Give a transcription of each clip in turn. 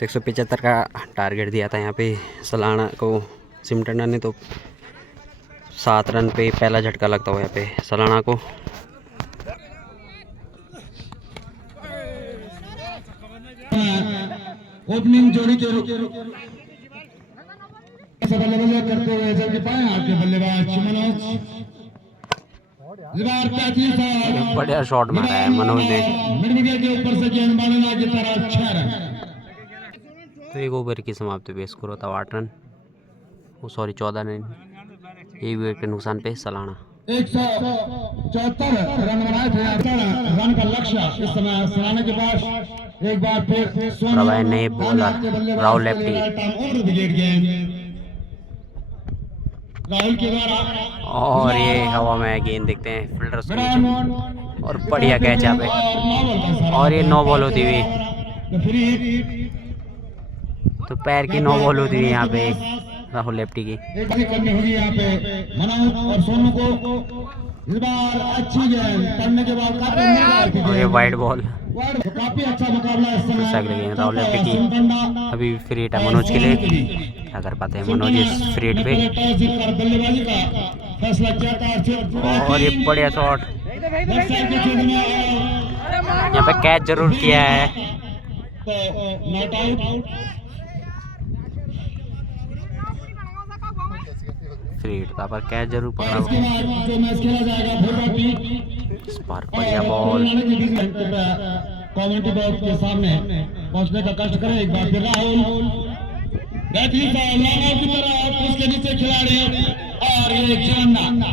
तो 175 का टारगेट दिया था यहाँ पे सलाना को सिमटंडा ने, तो 7 रन पे पहला झटका लगता हुआ यहाँ पे सलाना को। ओपनिंग जोड़ी के बल्लेबाजी करते हुए जल्दी पाए आपके बल्लेबाज मनोज। बढ़िया शॉट मारा है मनोज ने। मिड विकेट के ऊपर से गेंदबाज की तरफ 6 रन। तो 1 ओवर की समाप्ति पे स्कोर होता 8 रन, सॉरी 14 रन, 1 विकेट के नुकसान पे सलाना। 174 रन बनाए थे, रन का लक्ष्य इस समय सलाना के पास। एक बार फिर नए बॉलर राहुल लेफ्टी राहुल के द्वारा, और ये हवा में गेंद देखते हैं फील्डर्स के नीचे, और बढ़िया कैच यहाँ पे, और ये 9 बॉल होती हुई, तो पैर की 9 बॉल होती हुई यहाँ पे राहुल लेफ्टी की। करनी होगी यहाँ पे मनोज और सोनू को। इस बार अच्छी गेंद पड़ने के बाद और ये वाइड बॉल, काफी अच्छा मुकाबला इस समय राहुल लेफ्टी की। अभी फ्री हिट है मनोज के लिए, क्या कर पाते हैं मनोज इस फ्री हिट पे, बल्लेबाजी का फैसला किया था। और ये बढ़िया शॉट, यहाँ पे कैच जरूर किया है, तो नॉट आउट। फ्री हिट था पर कैच जरूर पकड़ा। जो मैच खेला जाएगा इस बार बढ़िया बॉल, कमेंट्री बॉक्स के सामने पहुंचने का कष्ट करें। एक बार फिर राहुल बेहतरीन की तरफ, उसके नीचे खिलाड़ी, और ये जानना,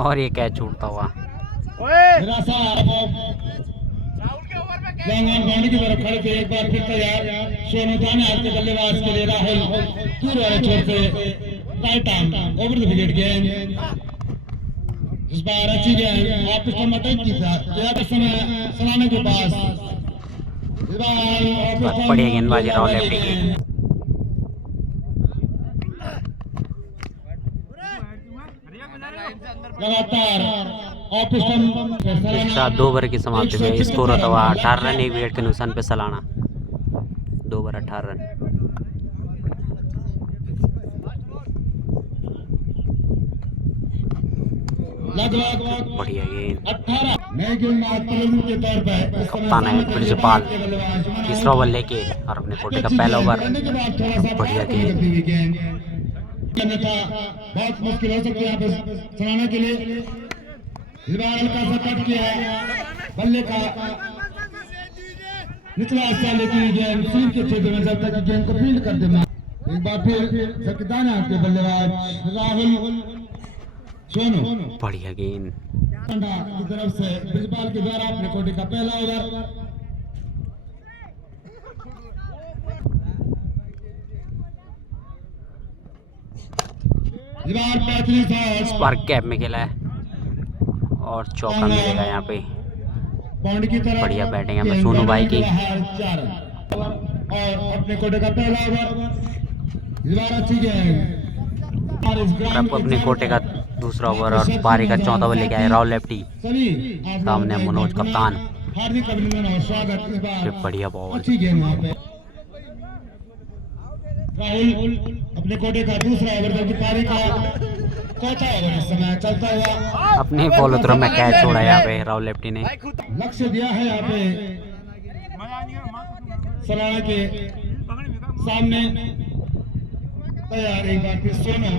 और ये कैच छूटता हुआ बाउंड्री की तरफ खड़े थे। एक बार फिर तैयार सोनू जाने आज के बल्लेबाज के लिए राहुल दूर वाले छोर से right arm over the wicket गेंद। इस बार अच्छी गेंद आप इसको मटक की था इस समय सलाने के पास। इस बार बढ़िया गेंदबाजी राहुल लेफ्टी की। लगातार ऑफ स्टंप इसके साथ 2 ओवर की समाप्ति में स्कोर होता हुआ 18 रन, 1 विकेट के नुकसान पे सलाना। 2 ओवर 18 रन। बढ़िया गेंद, 18 नए गेंदबाज के तौर पर कप्तान है प्रिंसिपाल, तीसरा ओवर लेके और अपने कोटे का पहला ओवर। बढ़िया गेंद, बहुत मुश्किल हो सकती है यहाँ पे चलाने के लिए। इस बार हल्का सा कट किया है बल्ले का निचला हिस्सा, लेकिन गेंद सीम के क्षेत्र में जब तक गेंद को फील्ड कर देना। एक बार फिर सकदान है आपके बल्लेबाज राहुल सोनू। बढ़िया गेंद, की तरफ से प्रिंसिपाल के द्वारा अपने कोटे का पहला ओवर। इस बार कैप में खेला है और चौका मिलेगा यहाँ पे। बढ़िया बैटिंग है मैं सोनू भाई की। और अपने कोटे का पहला ओवर। इस बार अच्छी गेंद, अपने कोटे का दूसरा ओवर और पारी का चौथा ओवर लेके आए राहुल लेफ्टी, सामने मनोज कप्तान। हार्दिक अभिनंदन और स्वागत। इस बार बढ़िया बॉल, अच्छी गेंद वहाँ पे राहुल अपने कोटे का दूसरा ओवर, जबकि पारी का चौथा ओवर इस समय चलता हुआ। अपने बॉल उतरों में कैच छोड़ा यहाँ पे राहुल लेफ्टी ने। लक्ष्य दिया है यहाँ पे सलाना के सामने तैयार। एक बार फिर सोनू,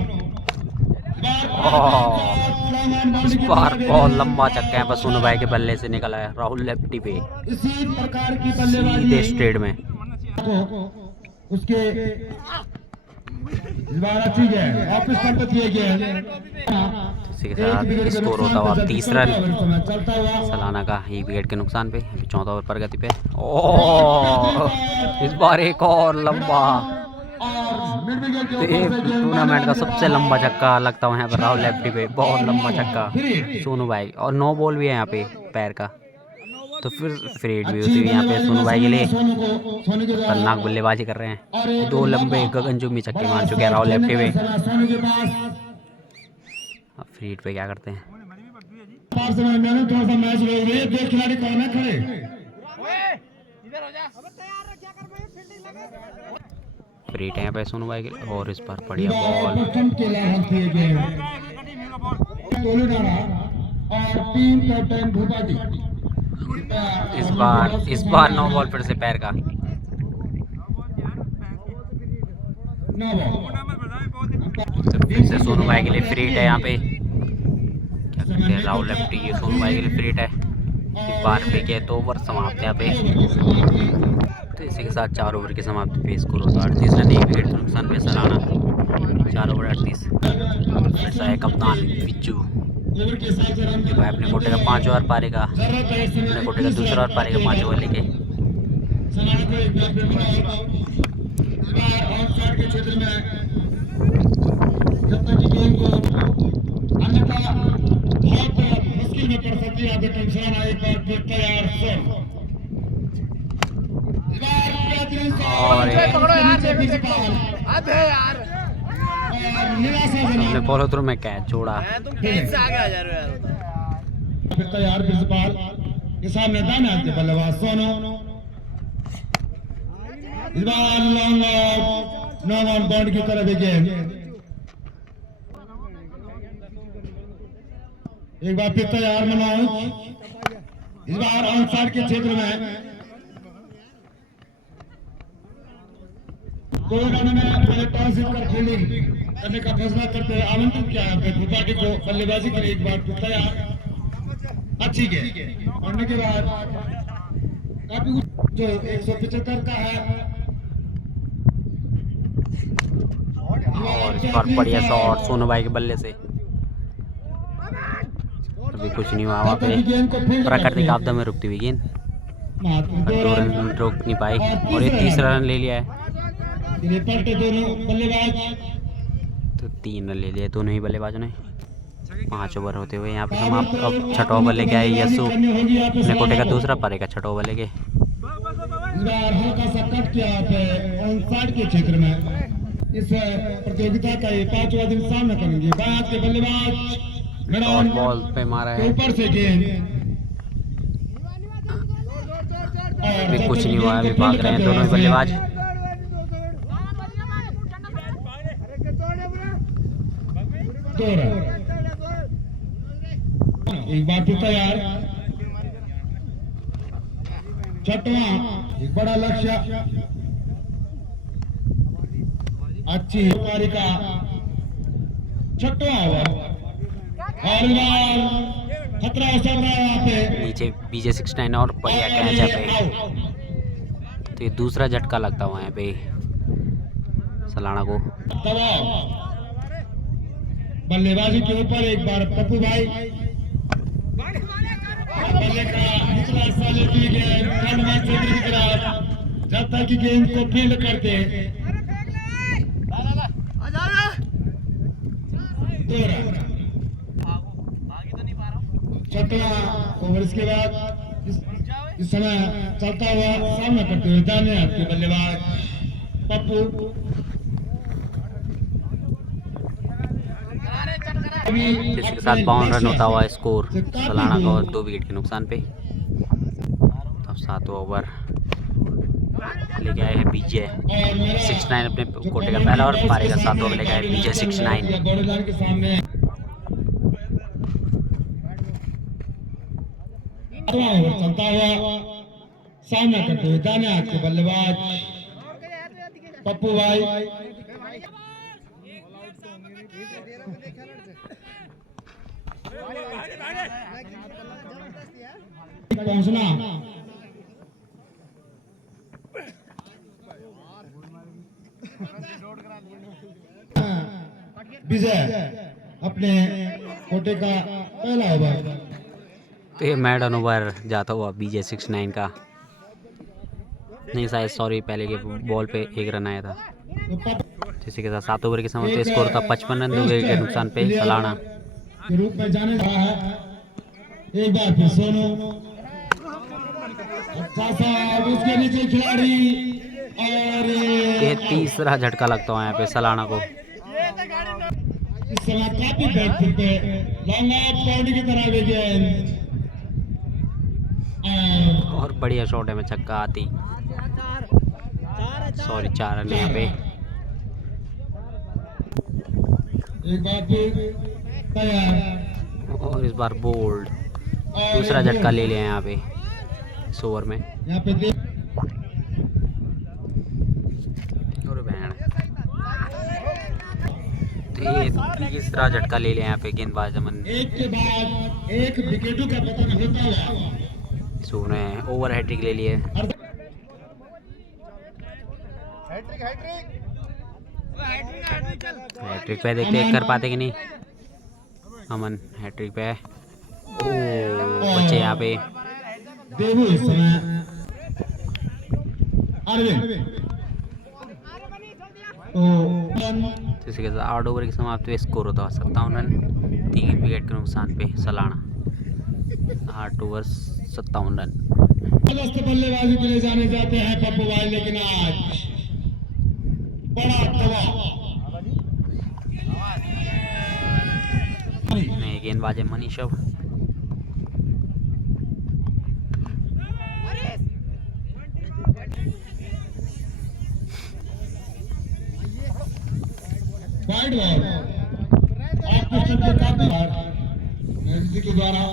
इस बार बहुत लंबा छक्का है बस सोनू भाई के बल्ले से निकला है राहुल लेफ्टी पे, इसी प्रकार की सीधे बल्लेबाजी स्ट्रेट में। उसके अच्छी गेंद वापस पर दिए गए। इसी के साथ स्कोर होता हुआ 30 रन चलता हुआ सलाना का, 1 विकेट के नुकसान पे। अभी चौथा ओवर प्रगति पे। ओह, इस बार एक और लंबा, टूर्नामेंट का सबसे लंबा छक्का लगता है यहाँ पर राहुल लेफ्टी पे। बहुत लंबा छक्का सोनू भाई, और 9 बॉल भी है यहाँ पे पैर का, तो फिर फ्री हिट भी होती है यहाँ पे सोनू भाई के लिए। खतरनाक बल्लेबाजी कर रहे हैं, 2 लंबे गगनचुंबी छक्के मार चुके हैं राहुल लेफ्टी पे। अब फ्री हिट पे क्या करते हैं, फ्री है यहाँ पे सोनू भाई के, और इस बार बढ़िया बॉल। इस बार नो बॉल फिर से पैर का। तो फिर से सोनू भाई के लिए फ्री है यहाँ पे, क्या कहते हैं राहुल लेफ्टी, ये सोनू भाई के लिए फ्री है। एक बार पे के 2 ओवर समाप्त यहाँ पे। तो इसी के साथ 4 ओवर की समाप्ति पे स्कोर होता है 38 रन 1 विकेट के नुकसान पे सलाना 4 ओवर 38। ऐसा है कप्तान बिच्चू जो भाई अपने कोटे का 5 ओवर पारेगा, अपने कोटे का दूसरा ओवर पारेगा 5 ओवर लेके। मुश्किल में पड़ सकती है अपने फॉलो थ्रू में कैच छोड़ा। तैयार प्रिंसिपल के सामने दाने आते बल्लेबाज सोनू। इस बार long out, no on bound की तरफ गेंद। एक बार फिर तैयार मनोज, इस बार ऑन साइड के क्षेत्र में। दो रनों में पहले टॉस जीतकर फील्डिंग करने का फैसला करते हुए आमंत्रित किया है भूपाटी को बल्लेबाजी के लिए। एक बार फिर तैयार, अच्छी गेंद पढ़ने के बाद काफी जो 175 का है। और इस बार बढ़िया शॉट सोनू भाई के बल्ले से। अभी कुछ नहीं हुआ वहाँ पे, प्राकृतिक आपदा में रुकती हुई गेंद, 2 रन रोक नहीं पाई और ये 30 रन ले लिया है। तो 3 रन ले लिए दोनों ही बल्लेबाजों ने। 5 ओवर होते हुए यहाँ पे समाप्त। अब 6ठा ओवर लेके आए यसु, अपने कोटे का दूसरा पारेगा 6ठा ओवर लेके। हल्का सा कट किया के क्षेत्र में। इस प्रतियोगिता का ये 5वां दिन सामना करेंगे। बात के बल्लेबाज बॉल पे मारा है, ऊपर से गेंद। अभी कुछ नहीं हुआ, अभी भाग रहे हैं दोनों ही बल्लेबाज। एक बार फिर तैयार, 6वां एक बड़ा लक्ष्य, अच्छी पारी का 6वां ओवर और खतरा चल रहा है यहाँ पे। नीचे बीजे 69 और बढ़िया कैच है पे। तो ये दूसरा झटका लगता हुआ यहाँ पे सलाना को। बल्लेबाजी के ऊपर एक बार पप्पू भाई बल्ले का निचला हिस्सा लेती है, जब तक कि गेंद को फील्ड करते। 6वां ओवर के बाद इस समय चलता हुआ सामना करते हुए जाने आपके बल्लेबाज पप्पू। जिसके साथ 52 रन होता हुआ स्कोर सलाना का 2 विकेट के नुकसान पे। अब 7वां ओवर लेके आए हैं बीजे 69 अपने कोटे का पहला और पारेगा 7 ओवर लेके आए बीजे 69। चलता हुआ सामना करते हुए जाने आपके बल्लेबाज पप्पू भाई। पहुंचना विजय अपने कोटे का पहला ओवर। तो ये मैडन ओवर जाता हुआ बीजे 69 का, नहीं शायद सॉरी पहले के बॉल पे 1 रन आया था। इसी के साथ 7 ओवर के समय स्कोर था 55 रन 2 विकेट के नुकसान पे सलाना। के रूप में जाने रहा है। एक बार फिर सोनू, अच्छा सा उसके नीचे खिलाड़ी और ये तीसरा झटका लगता है यहाँ पे सलाना को। इस समय काफी बैट पे लॉन्ग ऑफ बाउंड्री की तरह भी गेंद और बढ़िया शॉट है में छक्का आती। सॉरी 4 रन यहाँ पे। एक बार फिर तैयार और इस बार बोल्ड दूसरा झटका ले लिया यहाँ पे इस ओवर में। यहाँ पे और बैंड तो ये तीसरा झटका ले लिया यहाँ पे गेंदबाज अमन। एक के बाद एक विकेटों का पतन होता हुआ सो रहे हैं ओवर हैट्रिक ले लिए। हैट्रिक पे देखते हैं कर पाते कि नहीं अमन। हैट्रिक पे ओ बच्चे यहाँ पे देवू इस समय अरविंद तो इसी के साथ 8 ओवर की समाप्ति पे स्कोर होता है 57 रन 3 विकेट के नुकसान पे सलाना 8 ओवर 57 रन। बल्लेबाजी के लिए जाने जाते हैं पप्पू भाई, लेकिन आज बड़ा दबाव नए गेंदबाज है मनीषव। वाइड बॉल आपको सबके काफी के द्वारा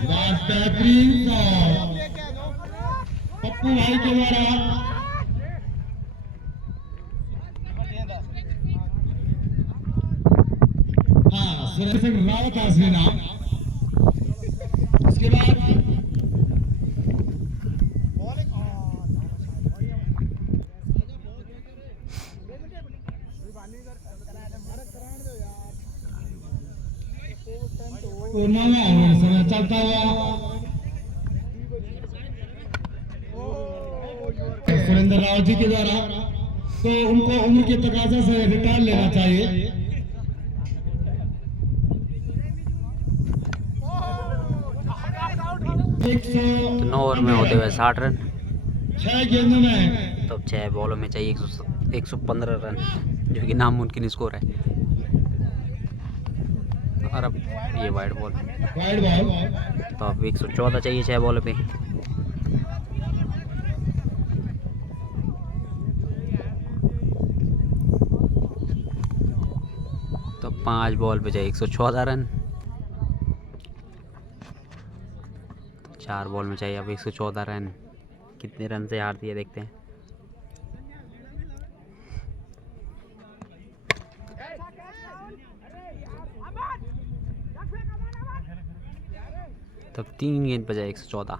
बेहतरीन शॉट पप्पू भाई के द्वारा। हाँ सुरेश सिंह रावत असली नाम। इसके बाद नवा ओवर समय चलता हुआ सुरेंद्र राव जी के द्वारा, तो उनको उम्र के तकाजा से रिटायर लेना चाहिए। तो 9 ओवर में होते हुए 60 रन 6 गेंदों में तो 6 बॉलों में चाहिए 115 रन जो कि नामुमकिन स्कोर है। और अब ये वाइड बॉल तो अब 114 चाहिए 6 बॉल पे। तो 5 बॉल पे चाहिए 114 रन। 4 बॉल में चाहिए अब 114 रन। कितने रन से हारती है देखते हैं। तब 3 गेंद पर जाए 114।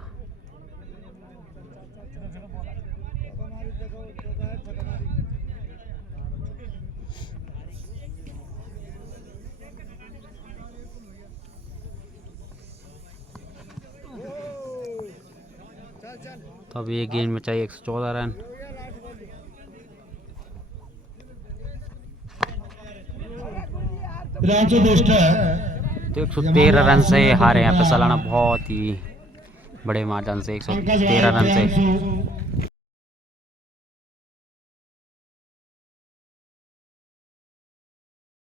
तो अब ये गेंद में चाहिए 114 रन। तो 113 रन से हारे यहाँ पे सलाना बहुत ही बड़े मार्जिन से 113 रन से।